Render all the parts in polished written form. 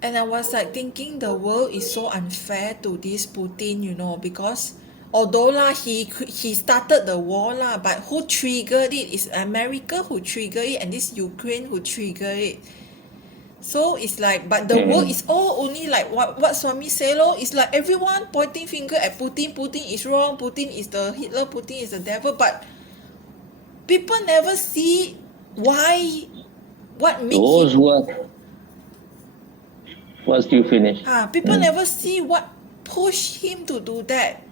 And I was like thinking the world is so unfair to this Putin, because although lah he started the war lah, but who triggered it is America who triggered it and this Ukraine who triggered it. So it's like, but the world Mm. is all only like what Swami say lor. It's like everyone pointing finger at Putin. Putin is wrong. Putin is the Hitler. Putin is the devil. But people never see why, what make Those him. who are first, you finish. People Mm. never see what pushed him to do that.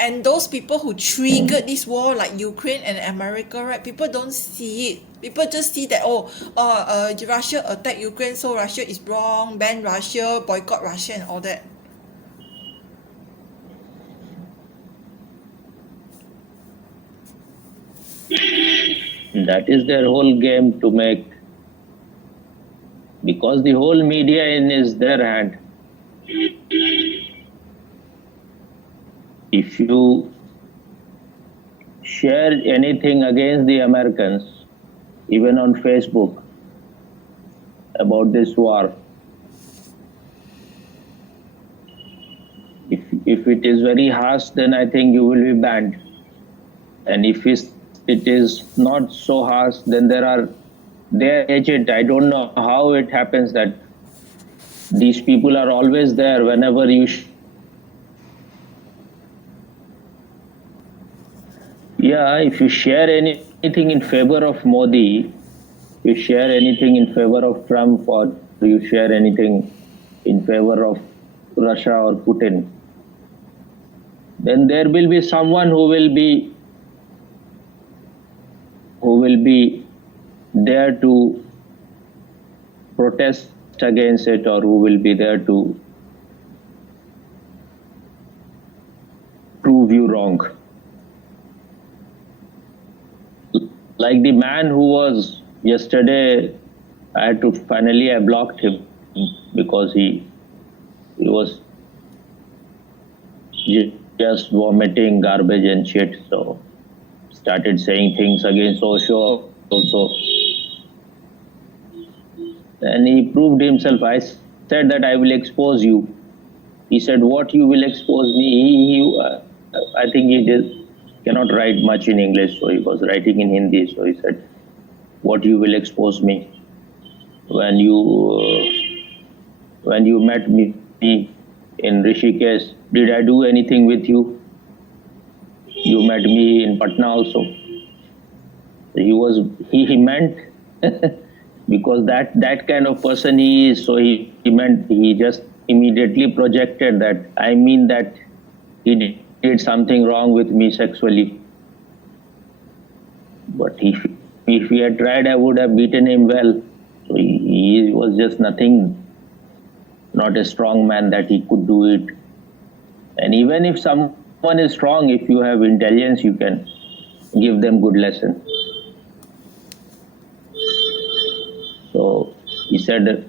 And those people who Mm. triggered this war, like Ukraine and America, right? People don't see it. People just see that Russia attacked Ukraine, so Russia is wrong. Ban Russia, boycott Russia, and all that. That is their whole game to make, because the whole media is their hand. If you share anything against the Americans, even on Facebook, about this war, if it is very harsh, then I think you will be banned. And if it is not so harsh, then they are agent. I don't know how it happens that these people are always there whenever you. Yeah, if you share anything in favor of Modi, you share anything in favor of Trump, or you share anything in favor of Russia or Putin, then there will be someone who will be there to protest against it, or who will be there to prove you wrong. Like the man who was yesterday, I blocked him because he was just vomiting garbage and shit. So started saying things against Osho also. And he proved himself. I said that I will expose you. He said, what you will expose me? I think he just cannot write much in English, so he was writing in Hindi. So he said, what you will expose me? When you met me in Rishikesh, did I do anything with you? You met me in Patna also. He meant because that kind of person he is. So he meant, he just immediately projected that I mean that he did something wrong with me sexually. But if he had tried, I would have beaten him well. So he was just nothing, not a strong man that he could do it. And even if someone is strong, if you have intelligence, you can give them good lesson. So he said,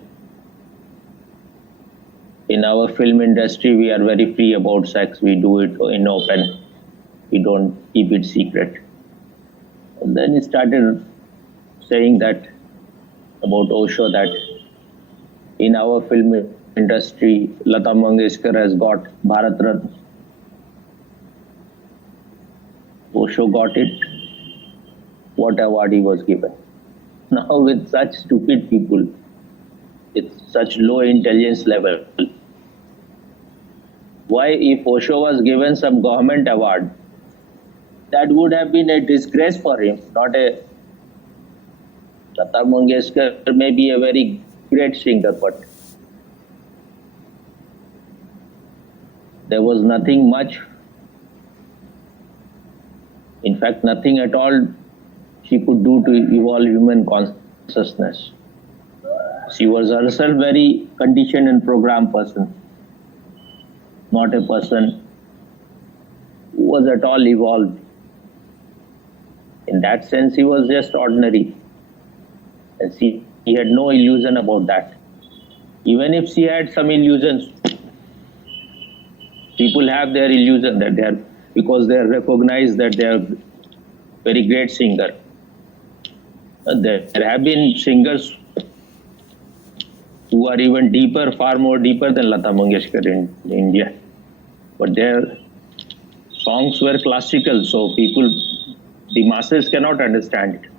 in our film industry, we are very free about sex. We do it in open. We don't keep it secret. And then he started saying that about Osho, that in our film industry, Lata Mangeshkar has got Bharat Ratna. Osho got it. What award he was given. Now with such stupid people, with such low intelligence level, why if Osho was given some government award, that would have been a disgrace for him, not a. Lata Mangeshkar may be a very great singer, but there was nothing much, in fact nothing at all she could do to evolve human consciousness. She was herself very conditioned and programmed person, not a person who was at all evolved. In that sense, he was just ordinary. And he had no illusion about that. Even if she had some illusions, people have their illusion that they are, because they recognize that they are very great singer. There have been singers who are even deeper, far more deeper than Lata Mangeshkar in India. But their songs were classical, so the masses cannot understand it.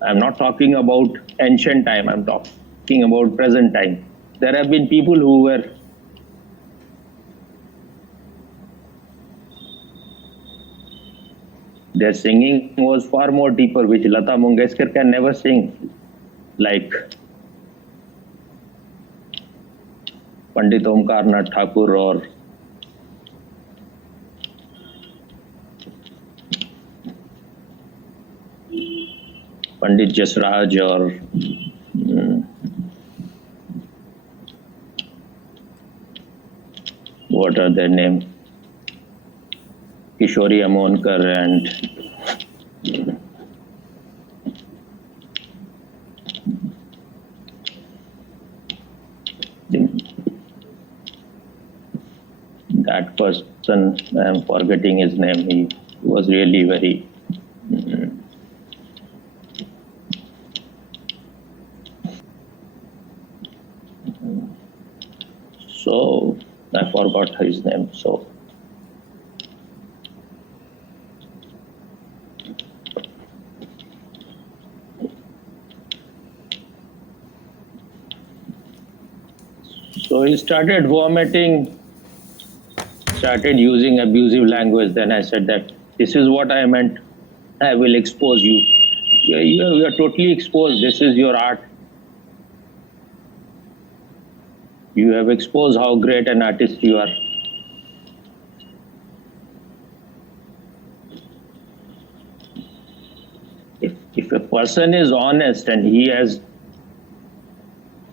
I'm not talking about ancient time, I'm talking about present time. There have been people who were their singing was far more deeper, which Lata Mangeshkar can never sing, like Pandit Omkar Nath Thakur or Pandit Jasraj or what are their names? Kishori Amonkar and that person, I am forgetting his name. He was really very. So I forgot his name. So he started vomiting, started using abusive language. Then I said that this is what I meant. I will expose you. You are totally exposed. This is your art. You have exposed how great an artist you are. If a person is honest and he is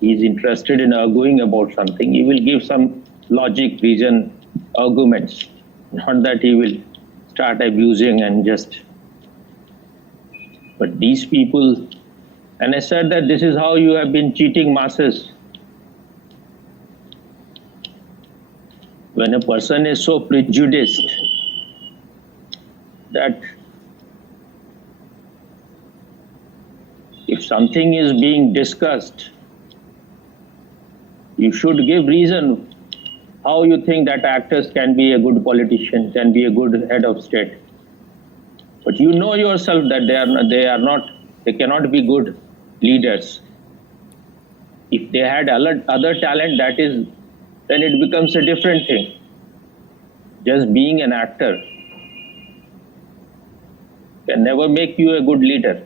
interested in arguing about something, he will give some logic, reason, arguments. Not that he will start abusing and just. But these people, and I said that this is how you have been cheating masses. When a person is so prejudiced that if something is being discussed, you should give reason how you think that actors can be a good politician, can be a good head of state. But you know yourself that they cannot be good leaders. If they had other talent, then it becomes a different thing. Just being an actor can never make you a good leader.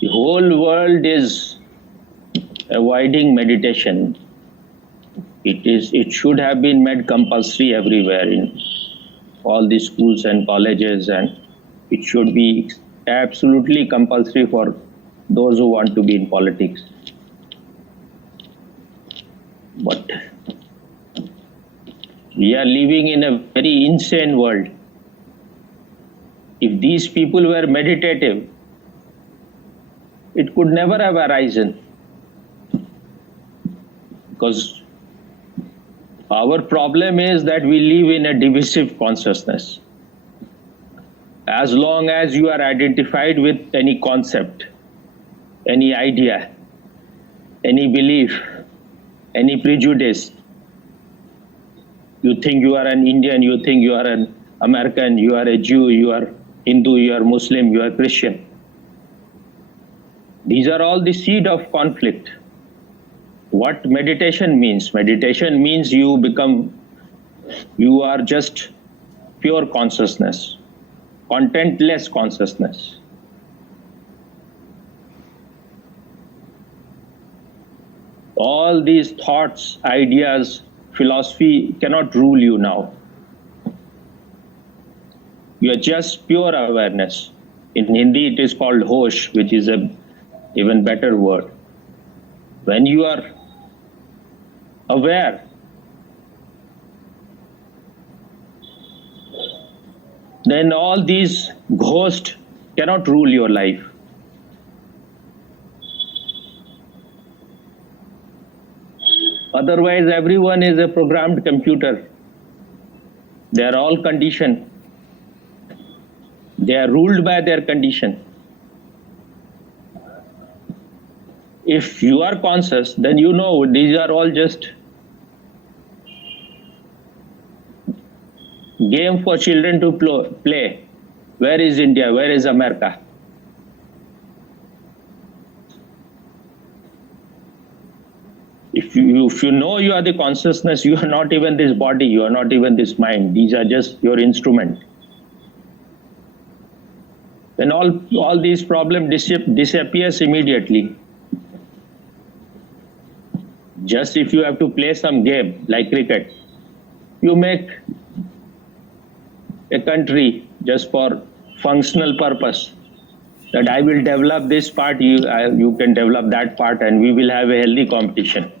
The whole world is avoiding meditation. It should have been made compulsory everywhere in all the schools and colleges, and it should be absolutely compulsory for those who want to be in politics. But we are living in a very insane world. If these people were meditative, it could never have arisen. Because our problem is that we live in a divisive consciousness. As long as you are identified with any concept, any idea, any belief, any prejudice, you think you are an Indian, you think you are an American, you are a Jew, you are Hindu, you are Muslim, you are Christian. These are all the seed of conflict. What meditation means? Meditation means you are just pure consciousness, contentless consciousness. All these thoughts, ideas, philosophy cannot rule you now. You are just pure awareness. In Hindi it is called hosh, which is an even better word. When you are aware, then all these ghosts cannot rule your life. Otherwise, everyone is a programmed computer. They are all conditioned. They are ruled by their condition. If you are conscious, then you know these are all just game for children to play. Where is India? Where is America? If you know you are the consciousness, you are not even this body, you are not even this mind. These are just your instrument. Then all these problems disappears immediately. Just if you have to play some game like cricket, you make a country just for functional purpose, that I will develop this part, you can develop that part, and we will have a healthy competition.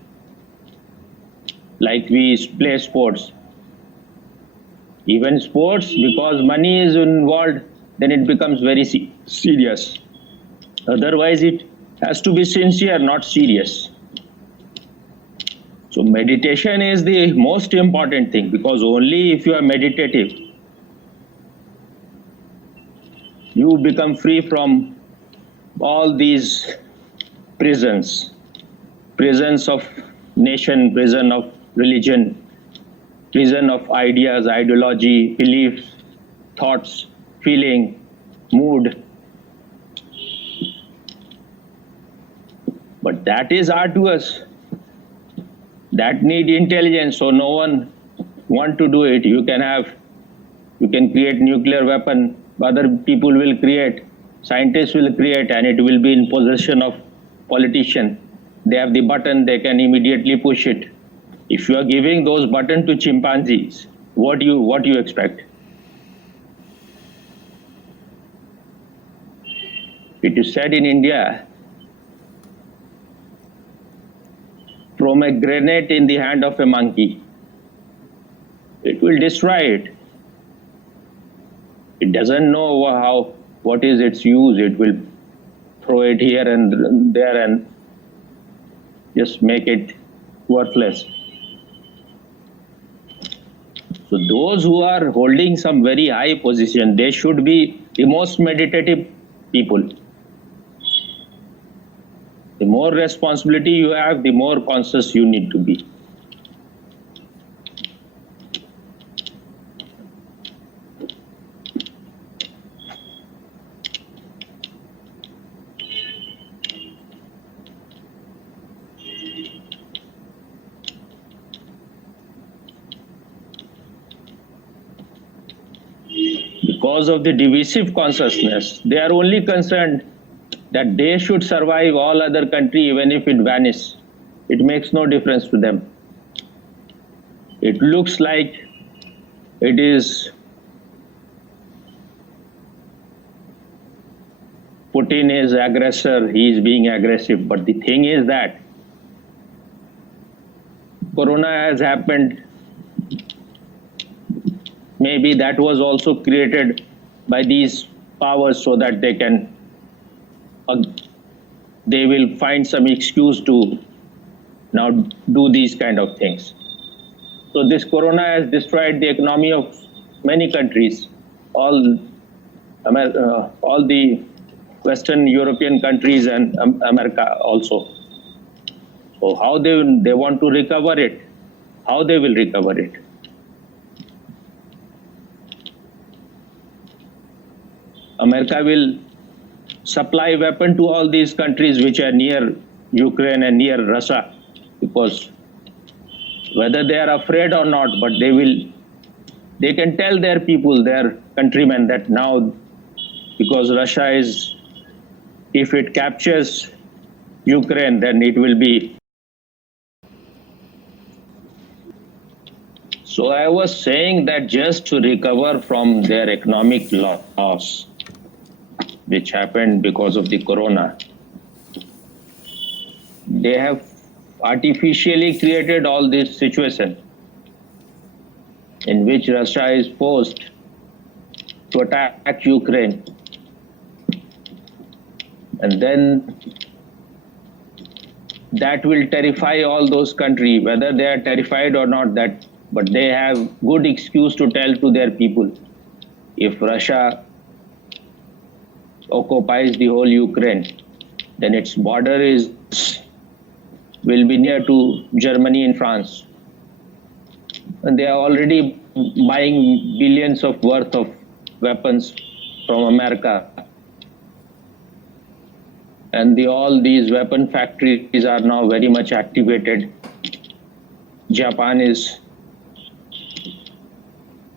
Like we play sports. Even sports, because money is involved, then it becomes very serious. Otherwise, it has to be sincere, not serious. So meditation is the most important thing, because only if you are meditative, you become free from all these prisons of nation, prison of religion, prison of ideas, ideology, beliefs, thoughts, feeling, mood. But that is arduous. That need intelligence, so no one want to do it. You can create nuclear weapon, other people will create, scientists will create, and it will be in possession of politician. They have the button, they can immediately push it. If you are giving those buttons to chimpanzees, what do you expect? It is said in India, throw a grenade in the hand of a monkey, it will destroy it. It doesn't know what is its use. It will throw it here and there and just make it worthless. So those who are holding some very high position, they should be the most meditative people. The more responsibility you have, the more conscious you need to be. Because of the divisive consciousness, they are only concerned that they should survive all other country even if it vanishes. It makes no difference to them. It looks like it is Putin is aggressor, he is being aggressive. But the thing is that Corona has happened. Maybe that was also created by these powers so that they will find some excuse to now do these kind of things. So this Corona has destroyed the economy of many countries, all the Western European countries and America also. So how they want to recover it, how they will recover it. America will supply weapon to all these countries which are near Ukraine and near Russia, because whether they are afraid or not, but they can tell their people, their countrymen, that now, because Russia is, if it captures Ukraine, then it will be. So I was saying that just to recover from their economic loss, which happened because of the Corona, they have artificially created all this situation in which Russia is forced to attack Ukraine. And then that will terrify all those countries, whether they are terrified or not, but they have good excuse to tell to their people. If Russia occupies the whole Ukraine, then its border will be near to Germany and France. And they are already buying billions of worth of weapons from America. And all these weapon factories are now very much activated. Japan is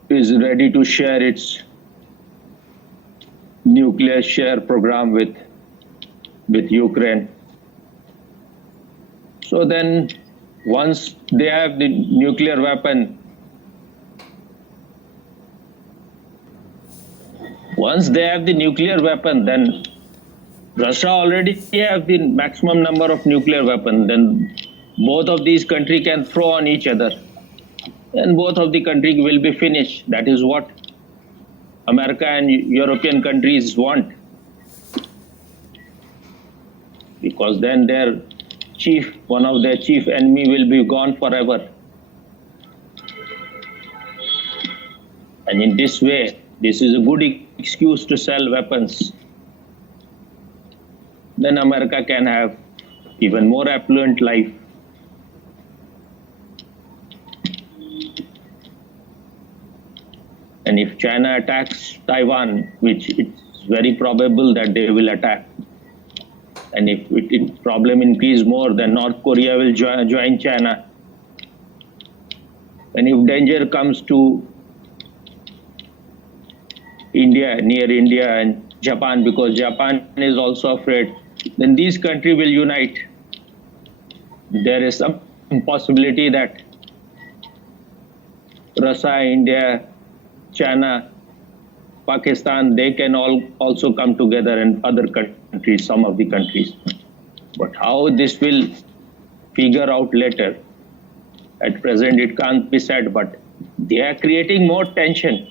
ready to share its nuclear share program with Ukraine. So then, once they have the nuclear weapon, then Russia already have the maximum number of nuclear weapons. Then both of these countries can throw on each other, and both of the countries will be finished. That is what America and European countries want, because then one of their chief enemy will be gone forever. And in this way, this is a good excuse to sell weapons. Then America can have even more affluent life. And if China attacks Taiwan, which it's very probable that they will attack, and if the problem increases more, then North Korea will join China. And if danger comes to India, near India and Japan, because Japan is also afraid, then these countries will unite. There is some possibility that Russia, India, China, Pakistan, they can also come together, and other countries, some of the countries. But how this will figure out later, at present it can't be said, but they are creating more tension.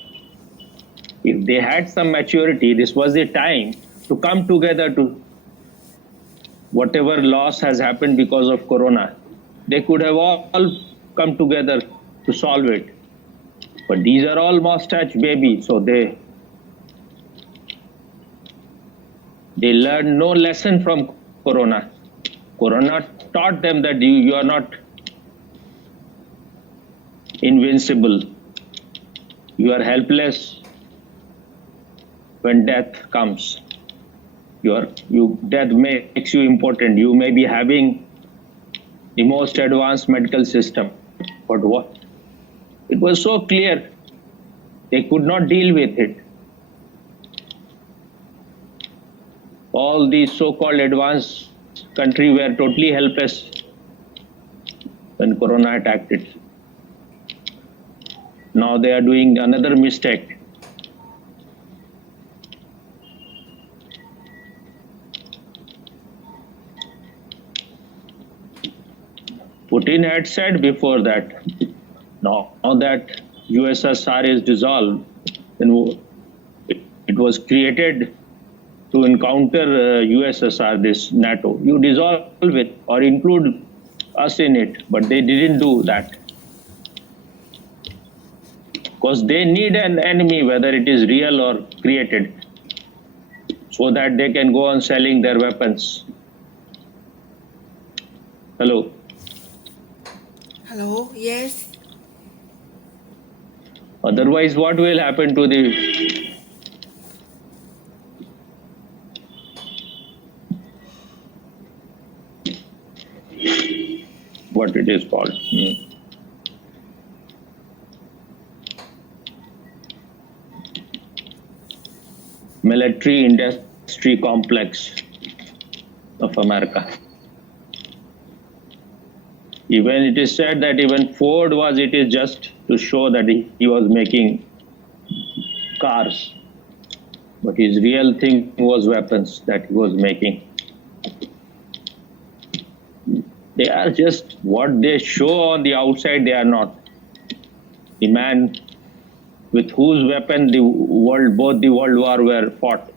If they had some maturity, this was the time to come together to whatever loss has happened because of Corona. They could have all come together to solve it. But these are all mustache babies, so they learned no lesson from Corona. Corona taught them that you are not invincible. You are helpless when death comes. Death makes you important. You may be having the most advanced medical system, but what? It was so clear, they could not deal with it. All these so-called advanced countries were totally helpless when Corona attacked it. Now they are doing another mistake. Putin had said before that now that USSR is dissolved, then it was created to encounter USSR, this NATO. You dissolve it or include us in it, but they didn't do that. Because they need an enemy, whether it is real or created, so that they can go on selling their weapons. Hello? Hello, yes. Otherwise, what will happen to the what it is called? Military industry complex of America. Even it is said that even Ford it is just to show that he was making cars. But his real thing was weapons that he was making. They are just what they show on the outside, they are not. The man with whose weapon both the World War were fought.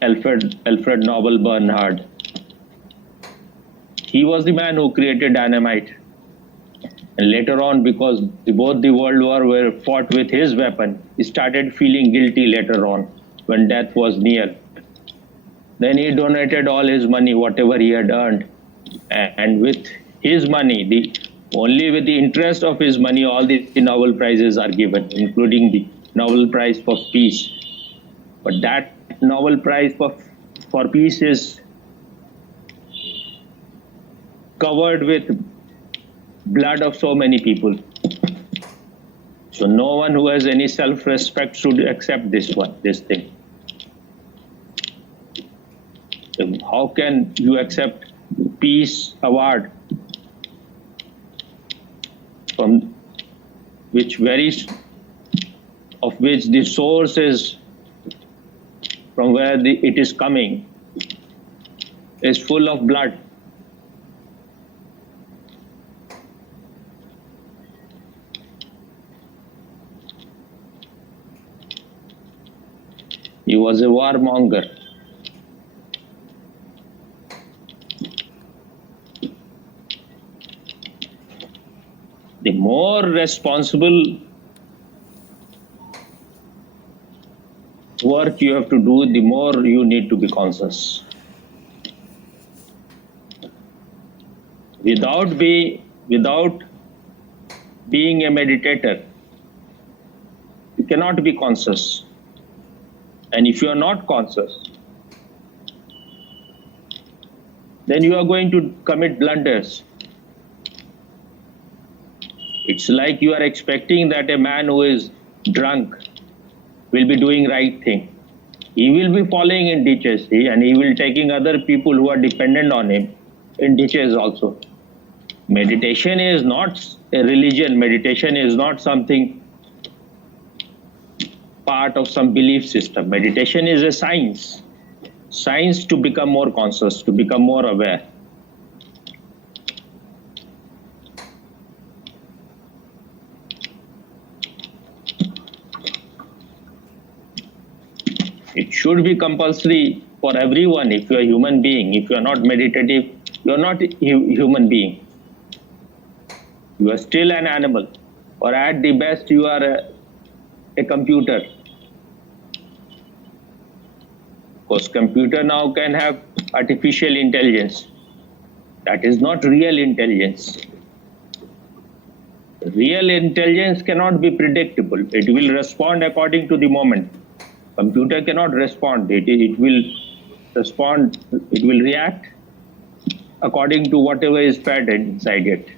Alfred Nobel Bernhard. He was the man who created dynamite. And later on, because both the World War were fought with his weapon, he started feeling guilty later on when death was near. Then he donated all his money, whatever he had earned. And with his money, only with the interest of his money, all the Nobel Prizes are given, including the Nobel Prize for Peace. But that Nobel Prize for Peace is covered with blood of so many people. So no one who has any self-respect should accept this thing. How can you accept peace award from which of which the source is from where it is coming is full of blood? He was a warmonger. The more responsible work you have to do, the more you need to be conscious. Without being a meditator, you cannot be conscious. And if you are not conscious, then you are going to commit blunders. It's like you are expecting that a man who is drunk will be doing right thing. He will be falling in ditches, and he will taking other people who are dependent on him in ditches also. Meditation is not a religion. Meditation is not something part of some belief system. Meditation is a science. Science to become more conscious, to become more aware. It should be compulsory for everyone. If you are a human being, if you are not meditative, you are not a human being. You are still an animal, or at the best you are a computer. Because computer now can have artificial intelligence. That is not real intelligence. Real intelligence cannot be predictable. It will respond according to the moment. Computer cannot respond. It will respond, it will react according to whatever is fed inside it.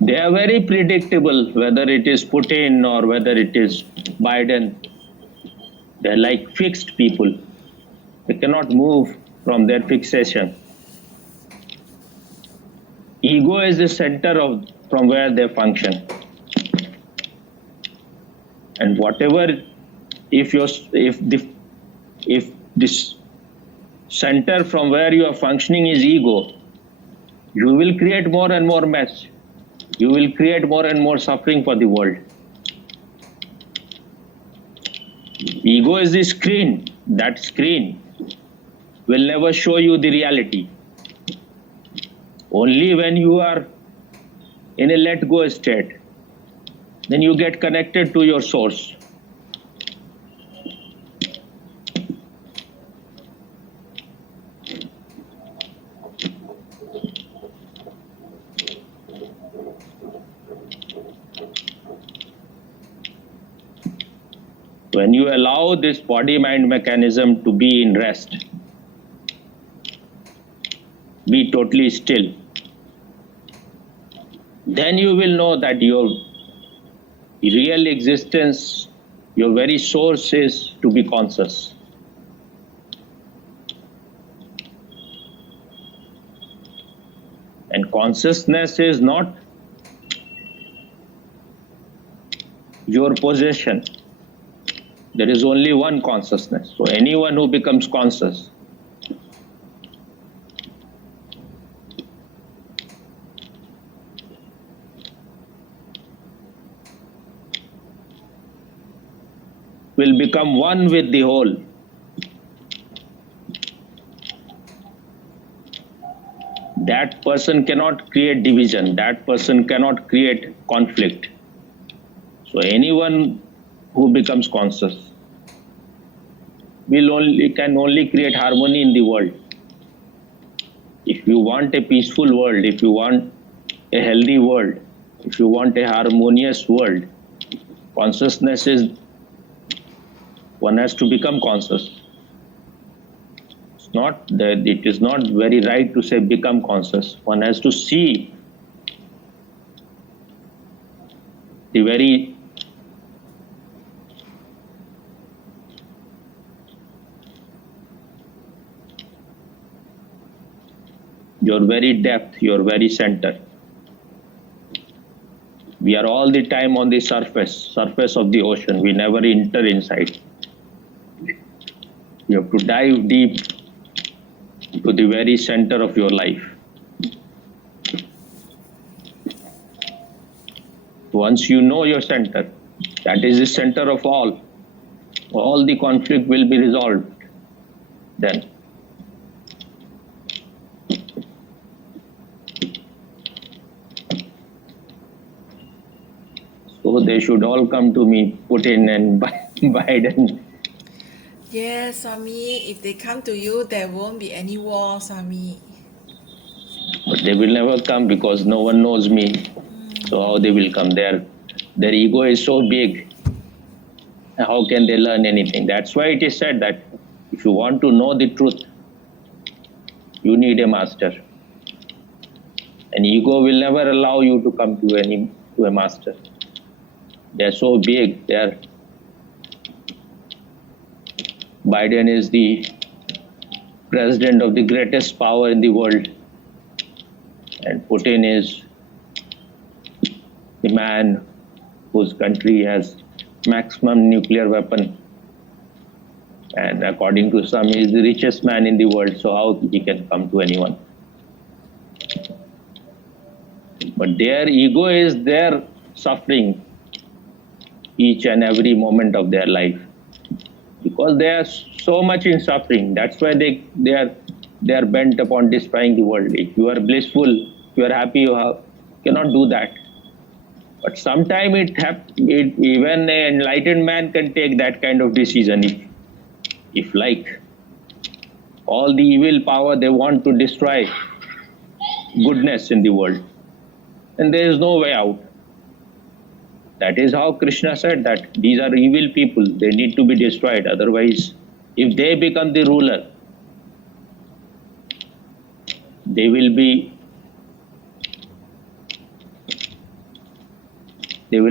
They are very predictable, whether it is Putin or whether it is Biden. They're like fixed people. They cannot move from their fixation. Ego is the center from where they function. And whatever, if this center from where you are functioning is ego, you will create more and more mess. You will create more and more suffering for the world. Ego is the screen. That screen will never show you the reality. Only when you are in a let-go state, then you get connected to your source. When you allow this body-mind mechanism to be in rest, be totally still, then you will know that your real existence, your very source is to be conscious. And consciousness is not your possession. There is only one consciousness. So anyone who becomes conscious will become one with the whole. That person cannot create division. That person cannot create conflict. So anyone who becomes conscious can only create harmony in the world. If you want a peaceful world, if you want a healthy world, if you want a harmonious world, consciousness is, one has to become conscious. It is not very right to say become conscious. One has to see the very your very depth, your very center. We are all the time on the surface of the ocean. We never enter inside. You have to dive deep to the very center of your life. Once you know your center, that is the center of all the conflict will be resolved then. So they should all come to me, Putin and Biden. Yes, Swami, if they come to you, there won't be any war, Swami. But they will never come because no one knows me. So how they will come? Their ego is so big. How can they learn anything? That's why it is said that if you want to know the truth, you need a master. An ego will never allow you to come to a master. They are so big. Biden is the president of the greatest power in the world, and Putin is the man whose country has maximum nuclear weapon, and according to some, he is the richest man in the world. So how he can come to anyone? But their ego is their suffering each and every moment of their life, because they are so much in suffering. That's why they are bent upon destroying the world. If you are blissful, if you are happy, you cannot do that. But sometime even an enlightened man can take that kind of decision. If like all the evil power, they want to destroy goodness in the world, and there is no way out. That is how Krishna said that these are evil people. They need to be destroyed. Otherwise, if they become the ruler, they will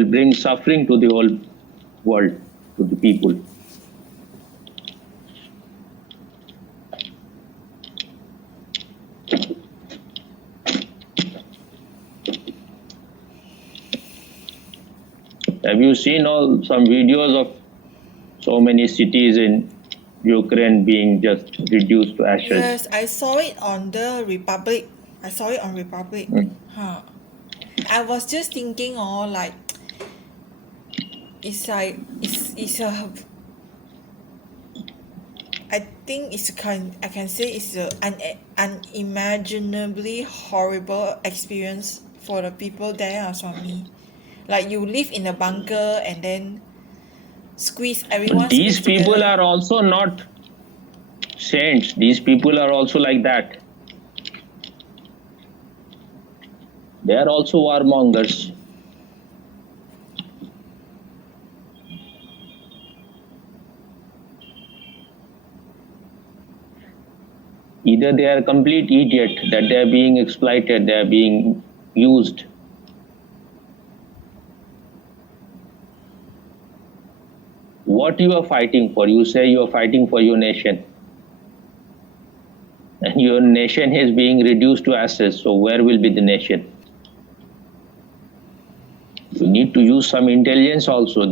bring suffering to the whole world, to the people. Have you seen some videos of so many cities in Ukraine being just reduced to ashes? Yes, I saw it on the Republic. I saw it on Republic. Huh. I was just thinking, like, it's like it's a. I think I can say it's an unimaginably horrible experience for the people there, Swami. Like you live in a bunker and then squeeze everyone. These people together. are also not saints. These people are also like that. They are also warmongers. Either they are complete idiot, that they are being exploited, they are being used. What you are fighting for? You say you are fighting for your nation, and your nation is being reduced to ashes. So where will be the nation? You need to use some intelligence also.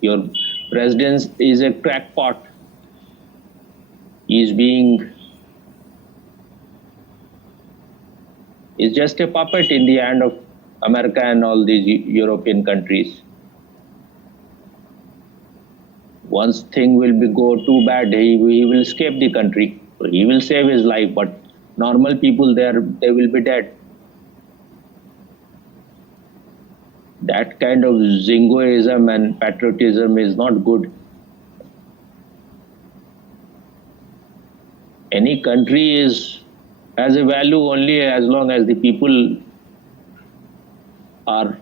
Your President is a crackpot. He's just a puppet in the hand of America and all these European countries. Once thing will go too bad, he will escape the country. He will save his life, but normal people there, they will be dead. That kind of zingoism and patriotism is not good. Any country has a value only as long as the people are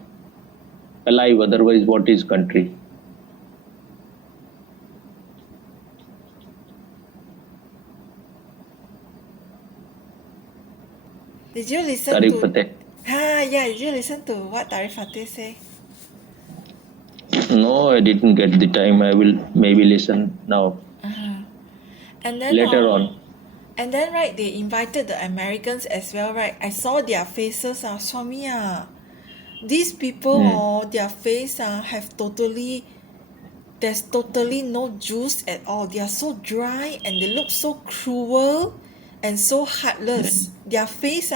alive. Otherwise, what is country? Did you listen Tariq to? Fateh. Yeah. Did you listen to what Tariq Fateh say? No, I didn't get the time. I will maybe listen now. And then Later on. And then right, they invited the Americans as well, right? I saw their faces, Swami. These people, their face have there's totally no juice at all. They are so dry and they look so cruel and so heartless. Their face,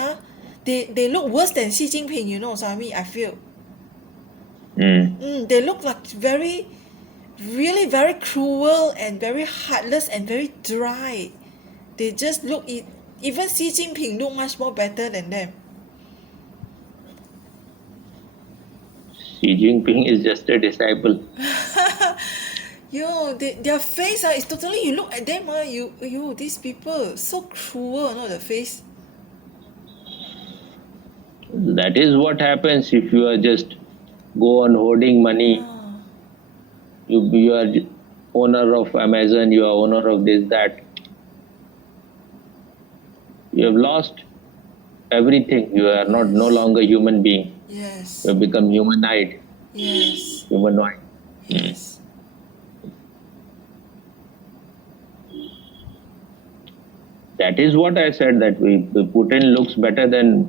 they look worse than Xi Jinping, you know, Swami, I feel. They look like really very cruel and very heartless and very dry. They just look, even Xi Jinping look much more better than them. Xi Jinping is just a disciple. Their face is totally, you look at them, these people, so cruel, the face. That is what happens if you are just go on hoarding money. You are owner of Amazon, you are owner of this, that. You have lost everything. You are no longer human being. Yes. You have become humanoid. Yes. Humanoid. Yes. That is what I said, that Putin looks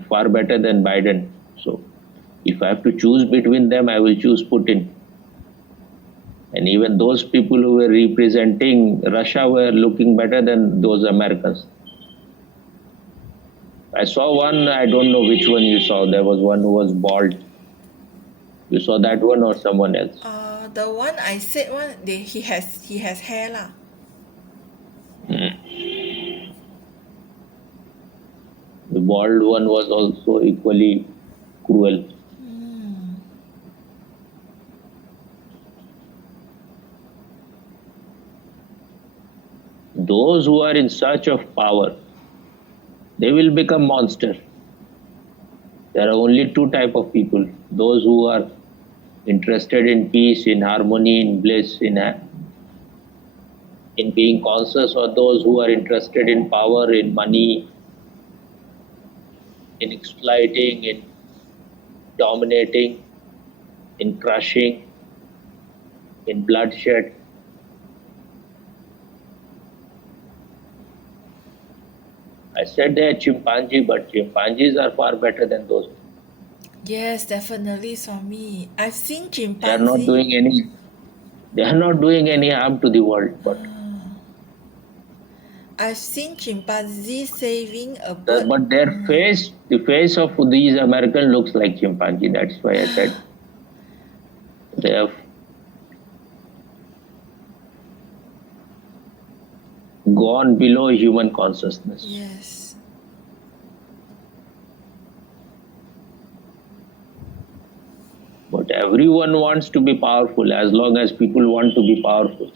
far better than Biden. So if I have to choose between them, I will choose Putin. And even those people who were representing Russia were looking better than those Americans. I saw one, I don't know which one you saw. There was one who was bald. You saw that one or someone else? The one I said he has hair lah. The bald one was also equally cruel. Those who are in search of power, they will become monsters. There are only two types of people. Those who are interested in peace, in harmony, in bliss, in being conscious, or those who are interested in power, in money, in exploiting, in dominating, in crushing, in bloodshed. I said they are chimpanzee, but chimpanzees are far better than those. Yes, definitely, Swami. I've seen chimpanzee. They are not doing any harm to the world, but I've seen chimpanzee saving a bird. But their face, the face of these Americans looks like chimpanzee. That's why I said they have gone below human consciousness. Yes. But everyone wants to be powerful. As long as people want to be powerful,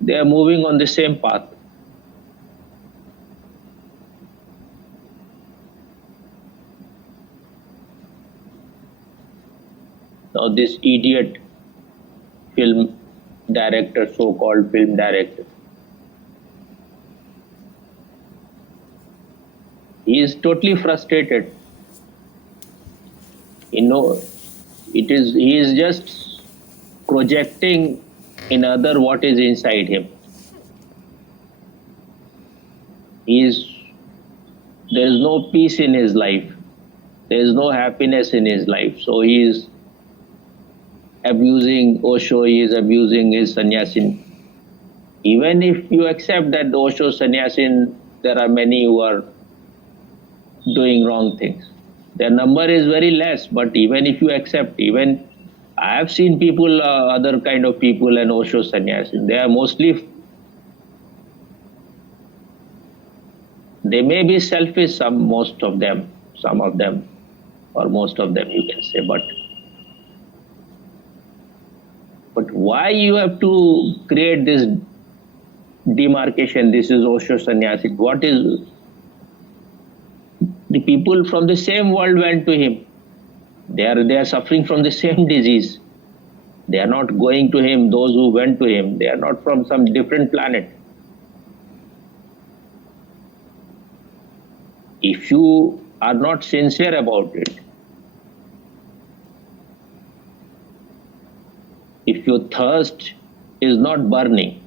they are moving on the same path. Now this idiot film director, so-called film director, he is totally frustrated. He is just projecting in other what is inside him. There is no peace in his life. There is no happiness in his life. So he is abusing Osho, he is abusing his sannyasin. Even if you accept that the Osho sannyasin, there are many who are doing wrong things. Their number is very less, but even if you accept, even I have seen people, other kind of people and Osho sannyasin, they are mostly, they may be selfish, most of them, some of them, or most of them you can say, but why you have to create this demarcation, this is Osho sannyasi? What is, the people from the same world went to him. They are suffering from the same disease. They are not going to him, those who went to him, they are not from some different planet. If you are not sincere about it, if your thirst is not burning,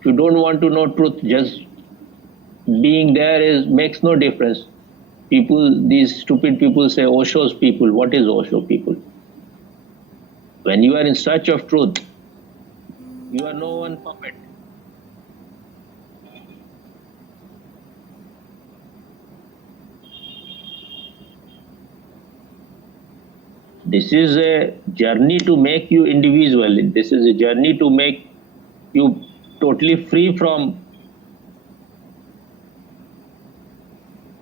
if you don't want to know truth, just being there makes no difference. People, these stupid people say Osho's people. What is Osho people? When you are in search of truth, you are no one puppet. This is a journey to make you individual. This is a journey to make you totally free from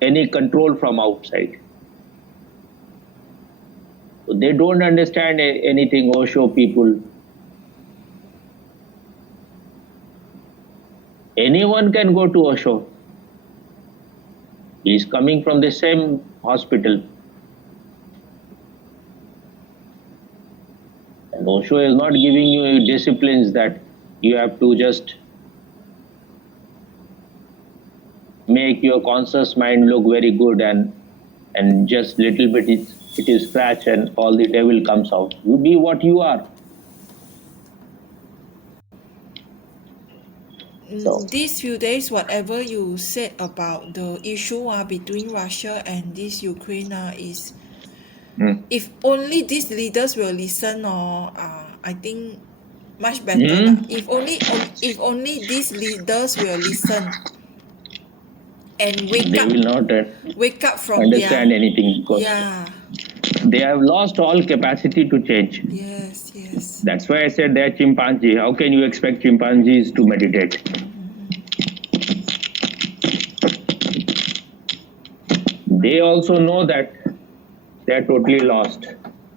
any control from outside. They don't understand anything, Osho people. Anyone can go to Osho. He is coming from the same hospital. And Osho is not giving you disciplines that you have to just make your conscious mind look very good and just little bit it is scratch and all the devil comes out. You be what you are. So, these few days, whatever you said about the issue between Russia and this Ukraine is, if only these leaders will listen, I think much better. If only these leaders will listen and they will not wake up from understand anything because they have lost all capacity to change. Yes. That's why I said they are chimpanzee. How can you expect chimpanzees to meditate? They also know that they are totally lost.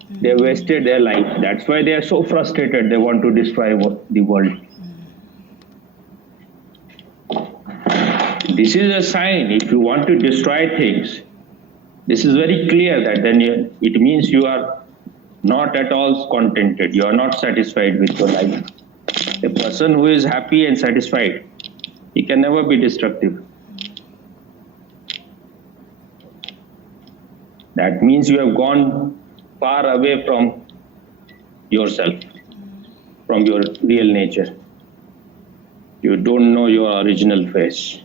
They have wasted their life. That's why they are so frustrated. They want to destroy the world. This is a sign. If you want to destroy things, this is very clear that then it means you are not at all contented. You are not satisfied with your life. A person who is happy and satisfied, he can never be destructive. That means you have gone far away from yourself, from your real nature. You don't know your original face.